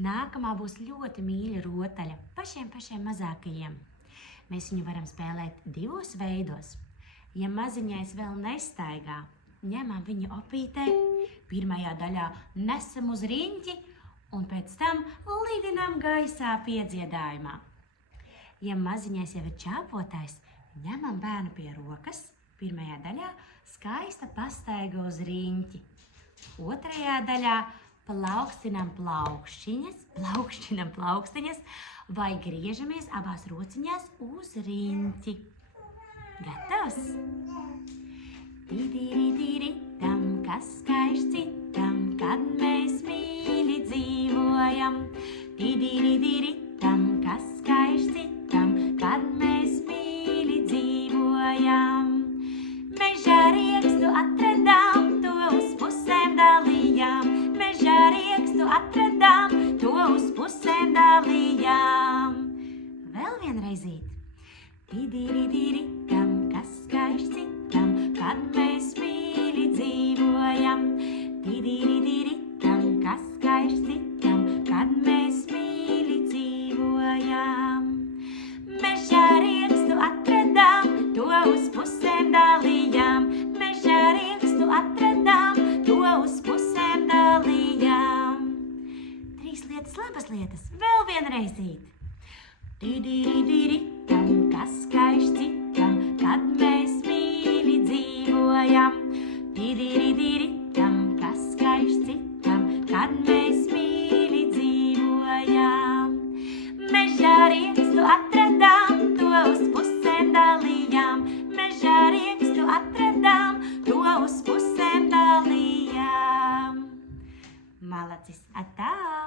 Nākamā būs ļoti mīļa rotaļa, pašiem mazākajiem. Mēs viņu varam spēlēt divos veidos. Ja maziņais vēl nestaigā, ņemam viņu opītē, pirmajā daļā nesam uz riņķi un pēc tam lidinām gaisā piedziedājumā. Ja maziņais jau ir čāpotais, ņemam bērnu pie rokas, pirmajā daļā skaista pastaiga uz riņķi. Otrajā daļā plaukstinam plaukstiņas vai griežamies abās rociņās uz riņķi. Gatavs? Tidiri-diri-tam, kas skaišs citam, kad mēs mīļi dzīvojam. Tidiri-diri-tam, kas skaišs citam, kad mēs mīļi dzīvojam. Mežā riekstu atradām, to uz pusēm dalījām. Mežā riekstu atradām, to uz pusēm dalījām. Vēl vienreizīt. Tidiri-diri-tam, kas skaišs citam, kad mēs mīļi dzīvojam. Tidiri-diri-tam, kas skaišs citam, kad mēs mīļi dzīvojam. Mežā riekstu atradām, to uz pusēm dalījām. Mežā riekstu atradām, to uz pusēm dalījām. 3 lietas, labas lietas, vēl vienreizīt. Tidiri-diri-tam, kas skaišs citam, kad mēs mīļi dzīvojam. Tidiri-diri-tam, kas skaišs citam, kad mēs mīļi dzīvojam. Mežā riekstu atradām, to uz pusēm dalījām. Mežā riekstu atradām, to uz pusēm dalījām. Malacis, atā!